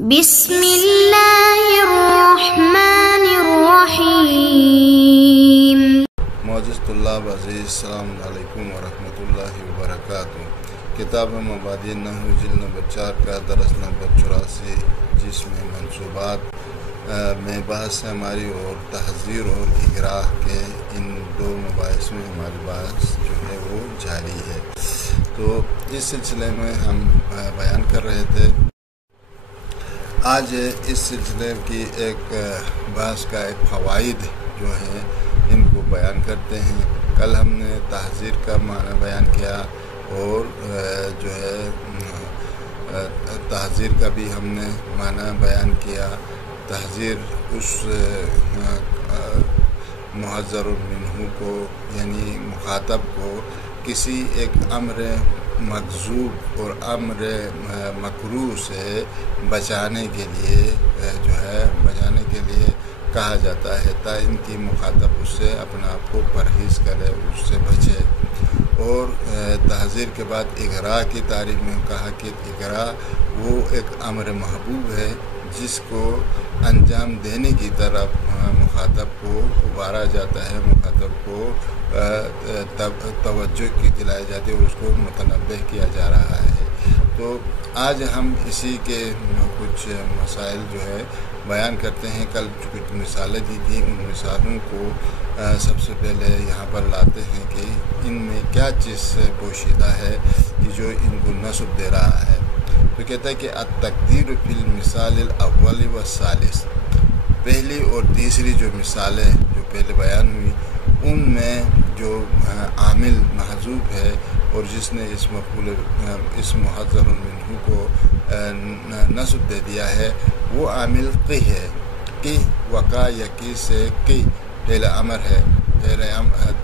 بسم اللہ الرحمن الرحیم۔ معزز طلاب عزیز، السلام علیکم ورحمۃ اللہ وبرکاتہ۔ کتاب مبادئ نحو جلد نمبر 4 کا درس نمبر 84، جس میں منصوبات میں بحث ہے ہماری، اور تحذیر اور اغراء کے ان دو مباحث میں ہماری بحث جو ہے وہ جاری ہے۔ تو اس سلسلے میں ہم بیان کر رہے تھے، آج اس سلسلے کی ایک بحث کا ایک فوائد جو ہے ان کو بیان کرتے ہیں۔ کل ہم نے تحذیر کا معنی بیان کیا، اور جو ہے تحذیر کا بھی ہم نے معنی بیان کیا۔ تحذیر اس محذر منہ کو، یعنی مخاطب کو کسی ایک امر مکذوب اور امر مکروہ سے بچانے کے لیے کہا جاتا ہے، تاکہ ان کی مخاطب اس سے اپنا آپ کو پرہیز کرے، اس سے بچے۔ اور تحذیر کے بعد اغراء کی تعریف میں کہا کہ اغراء وہ ایک امر محبوب ہے جس کو انجام دینے کی طرف مخاطب کو ابھارا جاتا ہے، مخاطب کو توجہ کی دلائی جاتی ہے، اور اس کو متنبہ کیا جا رہا ہے۔ تو آج ہم اسی کے کچھ مسائل جو ہے بیان کرتے ہیں۔ کل کچھ مثالیں دی تھیں، ان مثالوں کو سب سے پہلے یہاں پر لاتے ہیں کہ ان میں کیا چیز پوشیدہ ہے کہ جو ان کو نصب دے رہا ہے۔ تو کہتا ہے کہ التقدیر فی المثال الاول والثالث، پہلی اور تیسری جو مثالیں جو پہلے بیان ہوئی، ان میں جو عامل محذوف ہے اور جس نے اس محذر منہ کو نصب دے دیا ہے، وہ عامل قی ہے۔ قی وقع یا کی سے قی فعل امر ہے، فعل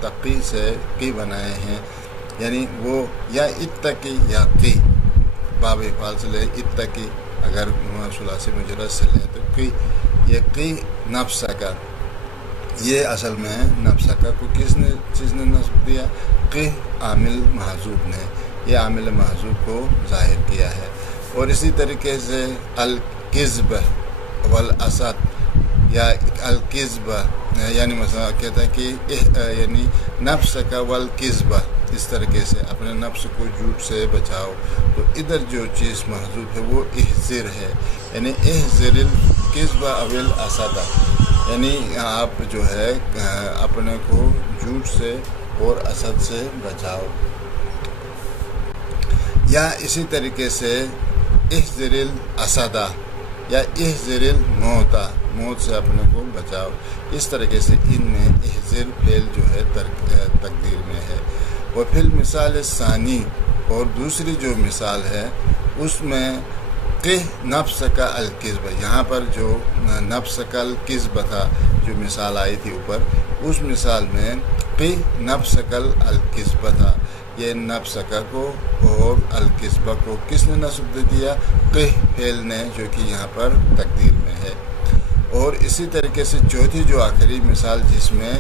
تقی سے قی بنائے ہیں، یعنی وہ یا اتقی یا قی، باب افعال سے لے اتقی، اگر ثلاثی مجرد سے لے تو قی، یہ قی نفس کا، یہ اصل میں نفس کا کو کس نے چیز نے نصب دیا؟ قی عامل محذوف نے، یہ عامل محذوف کو ظاہر کیا ہے۔ اور اسی طریقے سے الکذب والاسد یا الکذب، یعنی مثلا کہتا ہے کہ یعنی نفس کا والکذب، اس طریقے سے اپنے نفس کو جھوٹ سے بچاؤ۔ تو ادھر جو چیز محذوف ہے وہ احذر ہے، یعنی احذر الکذب او الاسد، یعنی آپ جو ہے اپنے کو جھوٹ سے اور اسد سے بچاؤ۔ یا اسی طریقے سے احذر الاسد یا احذر الموت، موت سے اپنے کو بچاؤ۔ اس طریقے سے ان میں احذر فعل جو ہے تقدیر میں ہے۔ اور پھر مثال ثانی، اور دوسری جو مثال ہے اس میں قی نفس کا الکذب، یہاں پر جو نفس کا الکذب تھا جو مثال آئی تھی اوپر، اس مثال میں قی نفس کا الکذب تھا۔ یہ نفس کا کو اور الکذب کو کس نے نصب دے دیا؟ قی فعل نے، جو کہ یہاں پر تقدیر میں ہے۔ اور اسی طریقے سے چوتھی جو آخری مثال جس میں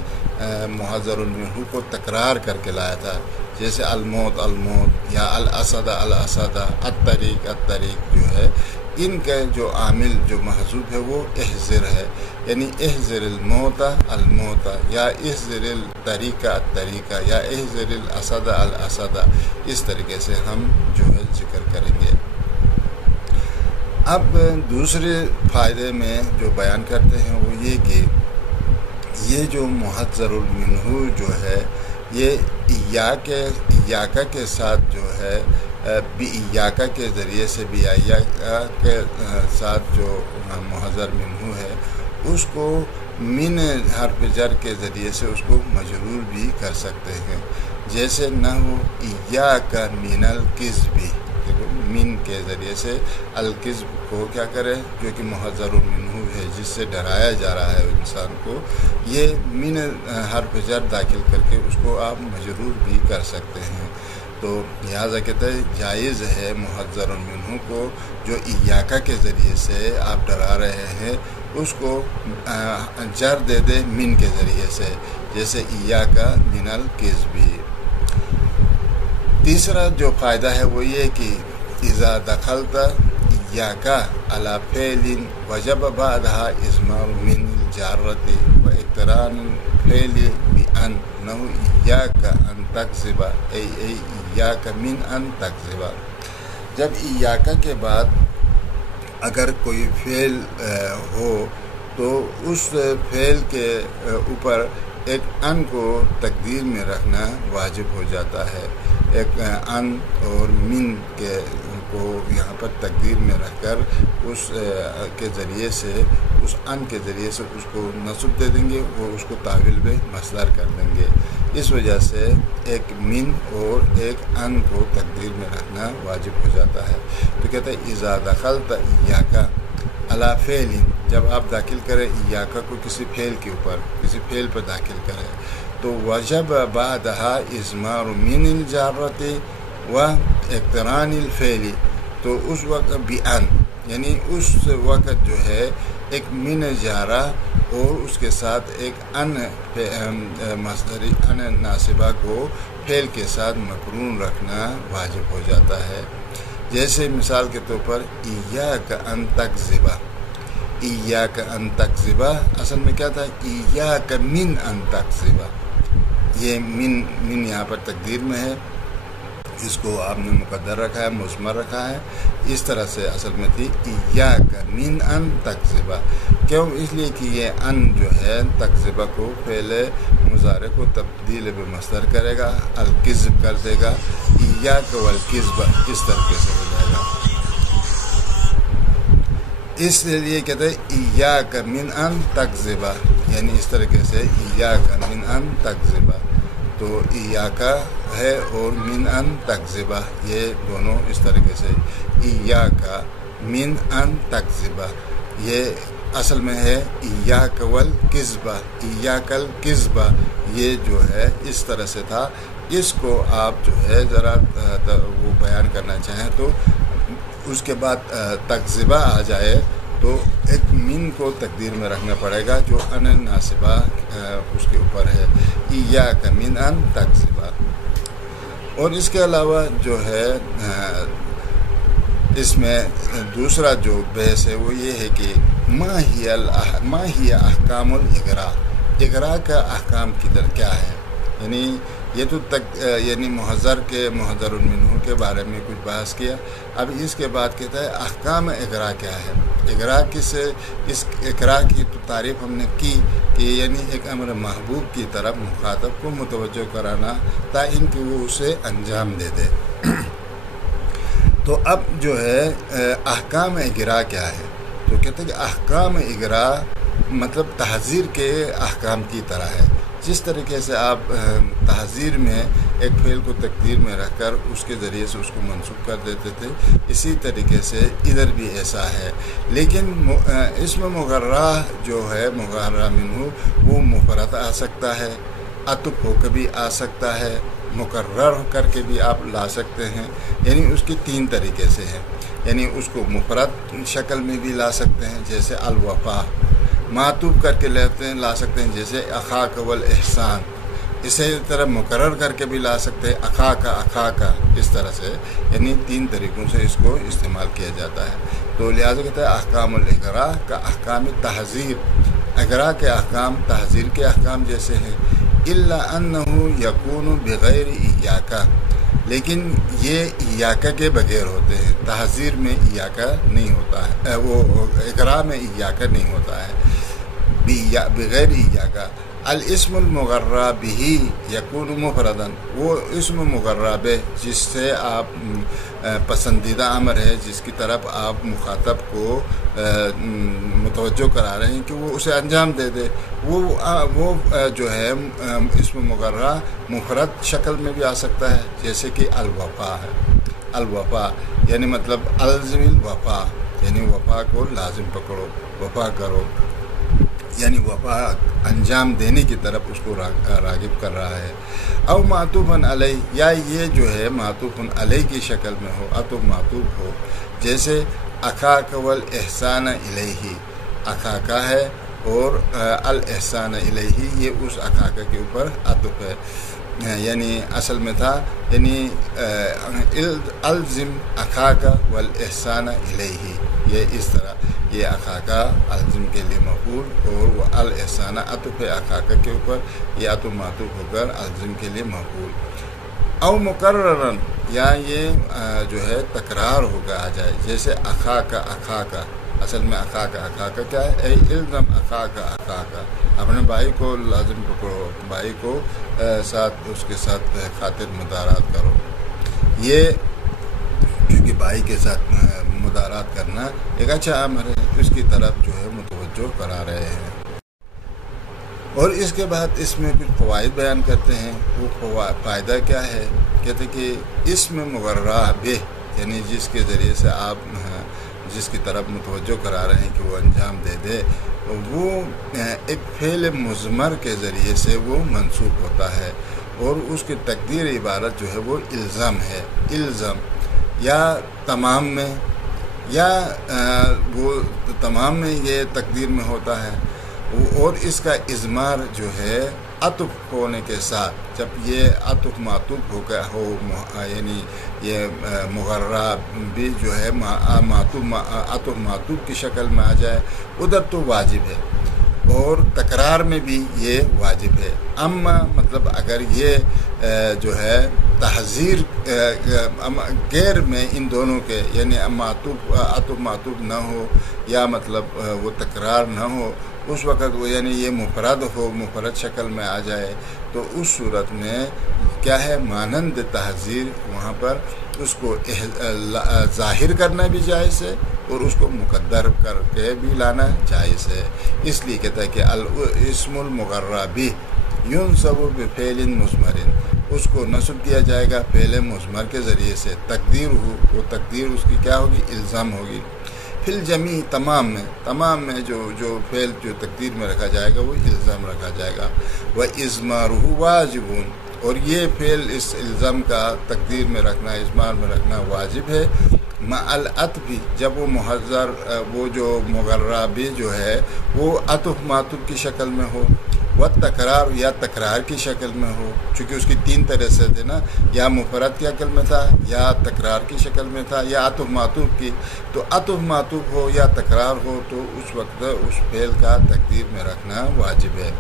محذر منہ کو تکرار کر کے لایا تھا، جیسے الموت الموت یا الاسد الاسد، الطریق الطریق، جو ہے ان کا جو عامل جو محذوف ہے وہ احذر ہے، یعنی احذر الموت الموت یا احذر الطریق الطریق یا احذر الاسد الاسد، اس طریقے سے ہم جو ہے ذکر کریں گے۔ اب دوسرے فائدے میں جو بیان کرتے ہیں وہ یہ کہ یہ جو محذر منہ جو ہے یہ ایاکا کے ساتھ جو ہے ایاکا کے ذریعے سے ایاکا کے ساتھ جو محذر منہ ہے اس کو من حرف جر کے ذریعے سے اس کو مجرور بھی کر سکتے ہیں، جیسے نحو ایاکا من الکذب، من کے ذریعے سے الکذب کو کیا کرے، جو کہ محذر منہ ہے جس سے ڈرایا جا رہا ہے انسان کو، یہ من حرف جر داخل کر کے اس کو آپ مجرور بھی کر سکتے ہیں۔ تو لہٰذا کہتے ہیں جائز ہے محذر منہ کو جو ایاکا کے ذریعے سے آپ ڈرا رہے ہیں اس کو جر دے دے من کے ذریعے سے، جیسے ایاکا من الکذب۔ تیسرا جو فائدہ ہے وہ یہ کہ اذا دخلت इय्याका अला फ़ेलिन वजब बादहा इज़मार मिन जारती व इक़रान फ़ेल बिअन नहु इय्याका अन तकज़िबा ऐ इय्याका मिन अन तकज़िबा। जब इय्याका के बाद अगर कोई फ़ेल हो तो उस फ़ेल के ऊपर एक अन को तकदीर में रखना वाजिब हो जाता है। एक अन और मिन के को यहाँ पर तकदीर में रखकर उस के ज़रिए से उस अन के ज़रिए से उसको नस्ब दे देंगे और उसको ताविल में मसदर कर देंगे। इस वजह से एक मिन और एक अन को तकदीर में रखना वाजिब हो जाता है। तो कहते हैं इज़ा दखलत इय्याका अला फ़ेलिन, जब आप दाखिल करें इय्याका को किसी फ़ेल के ऊपर, किसी फ़ेल पर दाखिल करें तो वजब बादहा इज़मार मिनिल जारती व इक़रानिल फ़ेली, तो उस वक्त बिअन यानी उस वक्त जो है एक मिन जारा और उसके साथ एक अन मसदरी अन नासिबा को फ़ेल के साथ मकरून रखना वाजिब हो जाता है। जैसे मिसाल के तौर पर इय्याका अन तकज़िबा, इय्याका अन तकज़िबा असल में क्या था, इय्याका मिन अन तकज़िबा। ये मिन यहाँ पर तकदीर में है, इसको आपने मुक़द्दर रखा है, मुज़मर रखा है। इस तरह से असल में थी इय्याका मिन अन तकज़िबा। क्यों? इसलिए कि ये अन जो है तकज़िबा को पहले मुज़ारे को तब्दील बमसदर करेगा, अल-किज़्ब कर देगा, इय्याका वल-किज़्ब इस तरीके से हो जाएगा। इसलिए कहते हैं इय्याका मिन अन तकज़िबा, यानी इस तरीके से इय्याका मिन अन तकज़िबा। तो इय्याका है और मिन अन तकज़िबा, ये दोनों इस तरीके से इय्याका मिन अन तकज़िबा, ये असल में है इय्याका वल किज़्बा, इय्याकल किज़्बा, ये जो है इस तरह से था। इसको आप जो है ज़रा वो बयान करना चाहें तो उसके बाद तकज़िबा आ जाए तो एक मिन को तकदीर में रखना पड़ेगा जो अन नासिबा उसके ऊपर है, इय्याका मिन अन तकज़िबा। और इसके अलावा जो है इसमें दूसरा जो बहस है वो ये है कि मा हिया अहकामुल इग़रा, इग़रा का अहकाम किधर क्या है। यानी ये तो यानी मुहज़्ज़रुन मिन्हु के बारे में कुछ बहस किया। अब इसके बाद कहता है अहकाम इग़रा क्या है। इग़रा किसे, इस इक़रा की तो तारीफ़ हमने की कि यानी एक अमर महबूब की तरफ मुखातब को मुतवज्जो कराना ताकि वो उसे अंजाम दे दे। तो अब जो है अहकाम इग़रा क्या है, तो कहते हैं कि अहकाम इग़रा मतलब तहज़ीर के अहकाम की तरह है। जिस तरीके से आप तहज़ीर में एक फ़ेल को तकदीर में रखकर उसके ज़रिए से उसको मंसूब कर देते थे, इसी तरीके से इधर भी ऐसा है। लेकिन इसमें मुग़र्रा जो है मुग़र्रा मिन्हु वो मुफ़रद आ सकता है, अतुफ़ होकर भी आ सकता है, मुकर्रर करके भी आप ला सकते हैं। यानी उसके तीन तरीके से हैं, यानी उसको मुफ़रद शक्ल में भी ला सकते हैं जैसे अल-वफ़ा, मातूब करके ला सकते हैं जैसे अख़ाका वल एहसान, इसे तरह मुकर्रर करके भी ला सकते हैं अख़ाका, इस तरह से। यानी तीन तरीक़ों से इसको इस्तेमाल किया जाता है। तो लिहाजा कहते हैं अहकामुल इग़रा का अहकाम तहज़ीर, इग़रा के अहकाम तहज़ीर के अहकाम जैसे हैं। इल्ला अन्नहु यकूनु बिग़ैर इय्याका, लेकिन ये इय्याका के बगैर होते हैं। तहज़ीर में इय्याका नहीं होता है, वो इक़रा में इय्याका नहीं होता है, बिग़ैर इय्याका। अल इस्मुल मुग़र्रा बिही यकूनु मुफ़रदन, वो इस्म मुग़र्रा बे जिससे आप पसंदीदा अमर है, जिसकी तरफ आप मुखातब को मुतवज्जो करा रहे हैं कि वो उसे अंजाम दे दे, वो जो है इस्म मुग़र्रा मुफ़रद शक्ल में भी आ सकता है जैसे कि अल-वफ़ा है। अल-वफ़ा यानी मतलब अल्ज़िमिल वफ़ा, यानी वफ़ा को लाजिम पकड़ो, वफ़ा करो, यानी वफ़ा अंजाम देने की तरफ उसको राग़िब कर रहा है। और मातूफ़न अलैह, या ये जो है मातूफ़न अलैह की शक्ल में हो, अतुफ़ मातूफ़ हो, जैसे अख़ाका वल एहसान इलैही, अख़ाका है और अल एहसान इलैही ये उस अख़ाका के ऊपर अतुफ़ है। یعنی اصل میں تھا یعنی الزم اخاکا والاحسان الیہ، یہ اس طرح یہ اخاکا الزم کے لیے مفعول اور وہ الاحسان عطف اخاکا کے اوپر، یہ عطف معطوف ہو کر الزم کے لیے مفعول، او مقررن یا یہ جو ہے تکرار ہو کر آ جائے، جیسے اخاکا اخاکا، اصل میں اخاکا اخاکا کیا ہے؟ اے الزم اخاکا اخاکا، اپنے بھائی کو لازم پکڑو، بھائی کو ساتھ اس کے ساتھ خاطر مدارات کرو، یہ کیونکہ بھائی کے ساتھ مدارات کرنا ایک اچھا امر ہے، اس کی طرف جو ہے متوجہ کرا رہے ہیں۔ اور اس کے بعد اس میں کچھ فوائد بیان کرتے ہیں۔ وہ فائدہ کیا ہے؟ کہتے کہ اس میں مغرہ بہ، یعنی جس کے ذریعے سے آپ جس کی طرف متوجہ کرا رہے ہیں کہ وہ انجام دے دے، وہ ایک فعل مضمر کے ذریعے سے وہ منصوب ہوتا ہے، اور اس کی تقدیر عبارت جو ہے وہ الزام ہے، الزام یا تمام میں، یا وہ تمام میں یہ تقدیر میں ہوتا ہے، اور اس کا اضمار جو ہے عطف ہونے کے ساتھ، جب یہ عطف معطوف ہو گیا ہو، یعنی یہ مغرہ بھی جو ہے عطف معطوف کی شکل میں آ جائے، ادھر تو واجب ہے، اور تکرار میں بھی یہ واجب ہے۔ اما مطلب اگر یہ جو ہے تحذیر غیر میں ان دونوں کے، یعنی عطف معطوف نہ ہو یا مطلب وہ تکرار نہ ہو، اس وقت وہ یعنی یہ مفرد ہو، مفرد شکل میں آ جائے، تو اس صورت میں کیا ہے؟ مانند تحذیر، وہاں پر اس کو ظاہر کرنا بھی جائز ہے اور اس کو مقدر کر کے بھی لانا جائز ہے۔ اس لیے کہتا ہے کہ الاسم المغرہ بھی ينصب بفعل مضمر، اس کو نصب کیا جائے گا فعل مضمر کے ذریعے سے، تقدیر ہو، وہ تقدیر اس کی کیا ہوگی؟ الزام ہوگی۔ فی الجمیع، تمام میں جو فعل جو تقدیر میں رکھا جائے گا وہ الزام رکھا جائے گا۔ وَإِضْمَارُهُ وَاجِبٌ، اور یہ فعل اس الزام کا تقدیر میں رکھنا، اضمار میں رکھنا واجب ہے۔ مع العطف، جب وہ محذر وہ جو مغرہ بھی جو ہے وہ عطف معطوف کی شکل میں ہو، والتکرار یا تکرار کی شکل میں ہو، چونکہ اس کی تین طرح سے تھے نا، یا مفرد کی شکل میں تھا، یا تکرار کی شکل میں تھا، یا عطف معطوف کی، تو عطف معطوف ہو یا تکرار ہو تو اس وقت اس فعل کا تقدیر میں رکھنا واجب ہے۔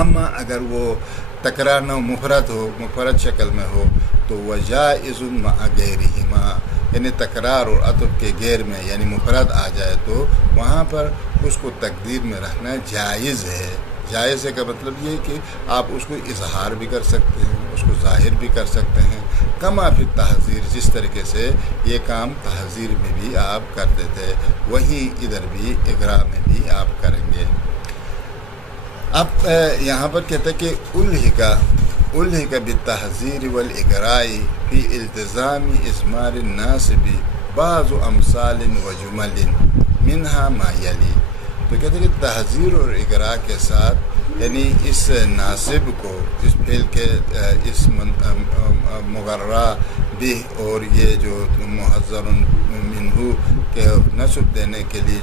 اما اگر وہ تکرار نہ مفرد ہو، مفرد شکل میں ہو، تو وجائز مع غیرہما، یعنی تکرار اور عطف کے غیر میں یعنی مفرد آ جائے تو وہاں پر اس کو تقدیر میں رکھنا جائز ہے۔ جائز ہے کا مطلب یہ کہ آپ اس کو اظہار بھی کر سکتے ہیں، اس کو ظاہر بھی کر سکتے ہیں، کما فی تحذیر، جس طریقے سے یہ کام تحذیر میں بھی آپ کرتے تھے وہی ادھر بھی اقراء میں بھی آپ کریں گے۔ اب یہاں پر کہتا ہے کہ الحق بالتحذیر والاقراء فی التزام اضمار الناصب بعض امثال و جمل منها ما یلی، تو کہتے ہیں کہ تحذیر اور اقراء کے ساتھ یعنی اس ناصب کو، اس فعل کے اس مغرہ بھی اور یہ جو محذر منہ کے نصب دینے کے لیے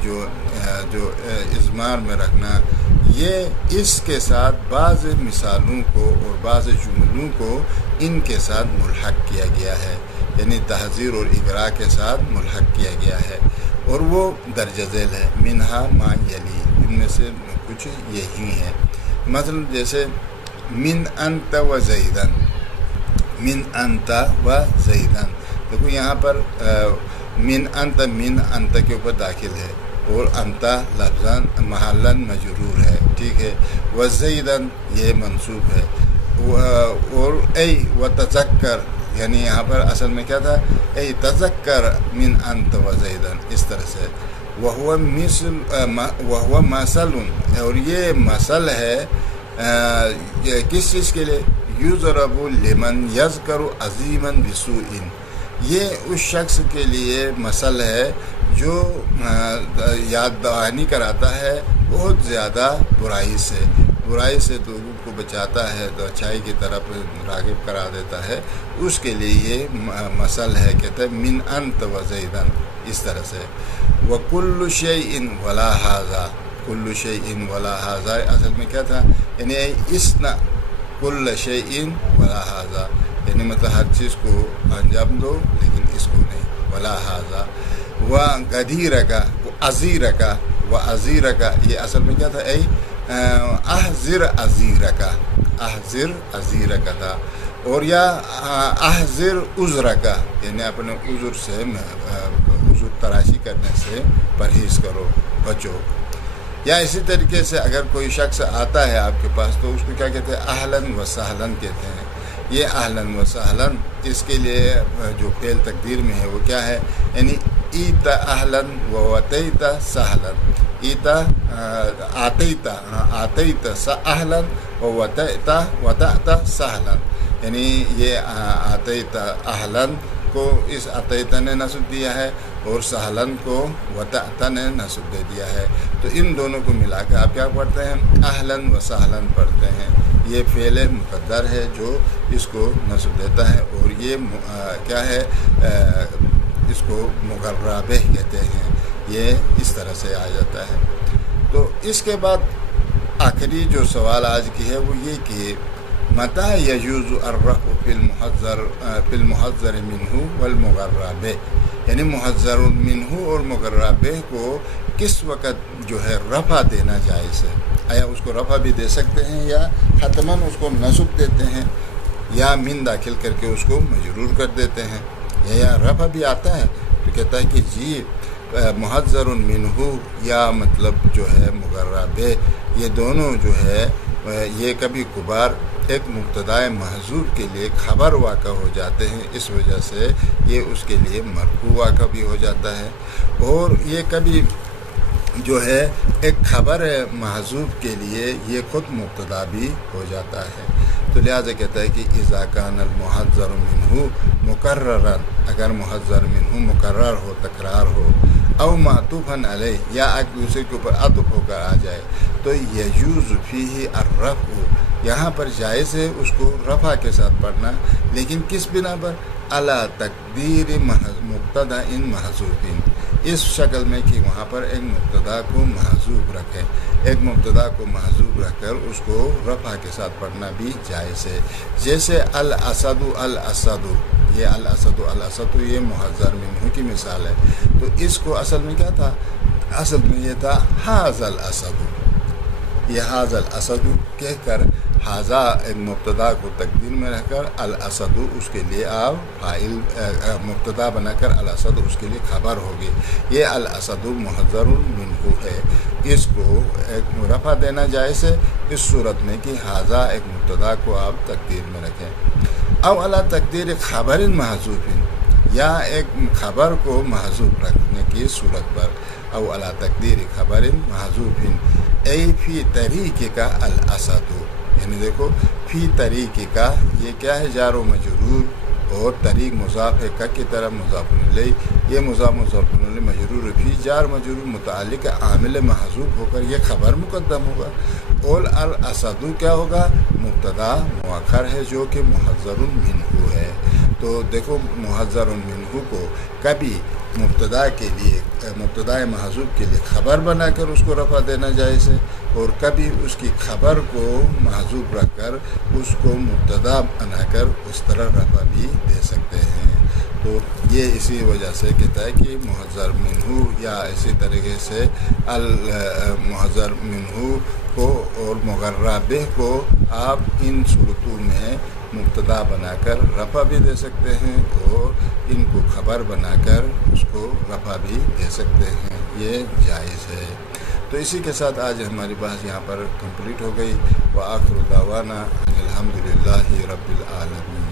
جو اضمار میں رکھنا، یہ اس کے ساتھ بعض مثالوں کو اور بعض جملوں کو ان کے ساتھ ملحق کیا گیا ہے، یعنی تحذیر اور اقراء کے ساتھ ملحق کیا گیا ہے، اور وہ درجہ ذیل ہے۔ منہا ما یلی، ان میں سے کچھ یہی ہیں، مثلا جیسے من انت و زیدن، من انت و زیدن، دیکھو یہاں پر من انت کے اوپر داخل ہے، اور انت لفظاً محلاً مجرور ہے، ٹھیک ہے، و زیدن یہ منصوب ہے، اور ای و تذکر، یعنی یہاں پر اصل میں کیا تھا؟ ای تذکر من انت و زیدن، اس طرح سے۔ وہو مثل، اور یہ مثل ہے کس چیز کے لیے؟ یضرب لمن یذکر عظیما بسوء، یہ اس شخص کے لیے مثل ہے جو یاد دہانی کراتا ہے بہت زیادہ برائی سے لوگوں کو بچاتا ہے، تو اچھائی کی طرف راغب کرا دیتا ہے، اس کے لیے یہ مثل ہے، کہتے ہیں من انت و زیدن، اس طرح سے۔ وَكُلُّ شَيْءٍ وَلَا هَذَا، کل شیء ولا هذا اصل میں کیا تھا؟ یعنی اسنا कुल्ल शैइन वला हाजा, यानी मतलब हर चीज़ को अंजाम दो लेकिन इसको नहीं, वला हाजा। व गदीर का, वो अजीर का, व अजीर का, ये असल में क्या था, अहज़िर अजीर का, अहज़िर अजीर का था। और या अहज़िर उज़्र का, यानी अपने उज़्र से उज़्र तराशी करने से परहेज़ करो, बचो। या इसी तरीके से अगर कोई शख्स आता है आपके पास तो उसको क्या कहते हैं, अहलन व सहलन कहते हैं। ये अहलन व सहलन, इसके लिए जो फेल तकदीर में है वो क्या है, यानी ईता अहलन व वतईता सहलन, ईता आतईता अहलन व वतईता सहलन, यानी ये आतईता अहलन को इस अतईता ने नस्ब दिया है और सहलन को वतअता ने नस्ब दे दिया है। तो इन दोनों को मिलाकर आप क्या पढ़ते हैं, अहलन व सहलन पढ़ते हैं। ये फ़ेल मुक़द्दर है जो इसको नस्ब देता है, और ये क्या है, इसको मुग़र्रा बिह कहते हैं। ये इस तरह से आ जाता है। तो इसके बाद आखिरी जो सवाल आज की है वो ये कि मता यजूज़ु अर्रफ़ु फ़िल मुहज़्ज़र मिन्हु वल मुग़र्रा बिह, यानी मुहज़्ज़र मिन्हु और मुग़र्रा बिह को किस वक़्त जो है रफ़ा देना जायज़ है। आया उसको रफ़ा भी दे सकते हैं या हतमन उसको नस्ब देते हैं, या मिन दाखिल करके उसको मजरूर कर देते हैं, या रफ़ा भी आता है। तो कहता है कि जी मुहज़्ज़र मिन्हु या मतलब जो है मुग़र्रा बिह, ये दोनों जो है ये कभी कभार एक मुब्तदा महज़ूफ़ के लिए ख़बर वाक़ा हो जाते हैं, इस वजह से ये उसके लिए मरफ़ू वाक़ा भी हो जाता है। और ये कभी जो है एक ख़बर महज़ूफ़ के लिए ये ख़ुद मुब्तदा भी हो जाता है। तो लिहाजा कहता है कि इज़ा कानल मुहज़्ज़र मिन्हु मुकर्ररन, अगर मुहज़्ज़र मिन्हु मुकर्रर हो, तकरार हो, औ मातूफ़न अलैह, या एक दूसरे के ऊपर अतफ़ होकर आ जाए, तो यजूज़ फ़ीही अर्रफ़्उ, यहाँ पर जायज़ है उसको रफ़ा के साथ पढ़ना, लेकिन किस बिना पर, अला तक़दीर मुब्तदा इन महज़ूफ़िन, इस शक्ल में कि वहाँ पर एक मुब्तदा को महज़ूफ़ रखें, एक मुब्तदा को महज़ूफ़ रखकर उसको रफ़ा के साथ पढ़ना भी जायज़ है। जैसे अल असदु अल असदु, ये अल असदु अल असदु ये मुहज़्ज़र मिन्हु की मिसाल है। तो इसको असल में क्या था, असल में ये था हाज़ल असदु, ये हाज़ल असदु कहकर हाज़ा एक मुब्तदा को तकदीर में रहकर अल असदु उसके लिए आप फ़ाइल मुब्तदा बनाकर अल असदु उसके लिए ख़बर होगी। ये अल असदु मुहज़्ज़र मिन्हु है, इसको एक रफ़ा देना जायज़ है इस सूरत में कि हाज़ा एक मुब्तदा को आप तकदीर में रखें। अब अला तकदीर ख़बरिन महज़ूफ़िन, या एक ख़बर को महज़ूफ़ रखने की सूरत पर, औ अला तकदीर ख़बरिन महज़ूफ़िन ऐ फ़ी तरीक़े का अल असदु, यानी देखो फ़ी तरीक़े का ये क्या है, जार व मजरूर, और तरीक़ मुज़ाफ़ है का की तरह मुज़ाफ़ुन इलैह, ये मुज़ाफ़ुन इलैह मजरूर फ़ी जार मजरूर मुताल्लिक़ आमिल महज़ूफ़ होकर ये ख़बर मुक़द्दम होगा। और अल असदु क्या होगा, मुब्तदा मुअख्खर है जो कि मुहज़्ज़रुन मिन्हु है। तो देखो मुहज़्ज़रुन मिन्हु को कभी मुब्तदा के लिए, मुब्तदा महज़ूफ़ के लिए ख़बर बनाकर उसको रफ़ा देना जायज़ है, और कभी उसकी ख़बर को महज़ूफ़ रखकर उसको मुब्तदा बनाकर उस तरह रफ़ा भी दे सकते हैं। तो ये इसी वजह से कहता है कि मुहज़्ज़र मिन्हु या इसी तरीके से अल मुहज़्ज़र मिन्हु को और मुग़र्रा बिह को आप इन सूरतों में मुब्तदा बनाकर रफ़ा भी दे सकते हैं और इनको ख़बर बनाकर उसको रफ़ा भी दे सकते हैं, ये जायज़ है। तो इसी के साथ आज हमारी बात यहाँ पर कंप्लीट हो गई। व आखिर दावाना अनिल हम्दुलिल्लाहि रब्बिल आलमीन।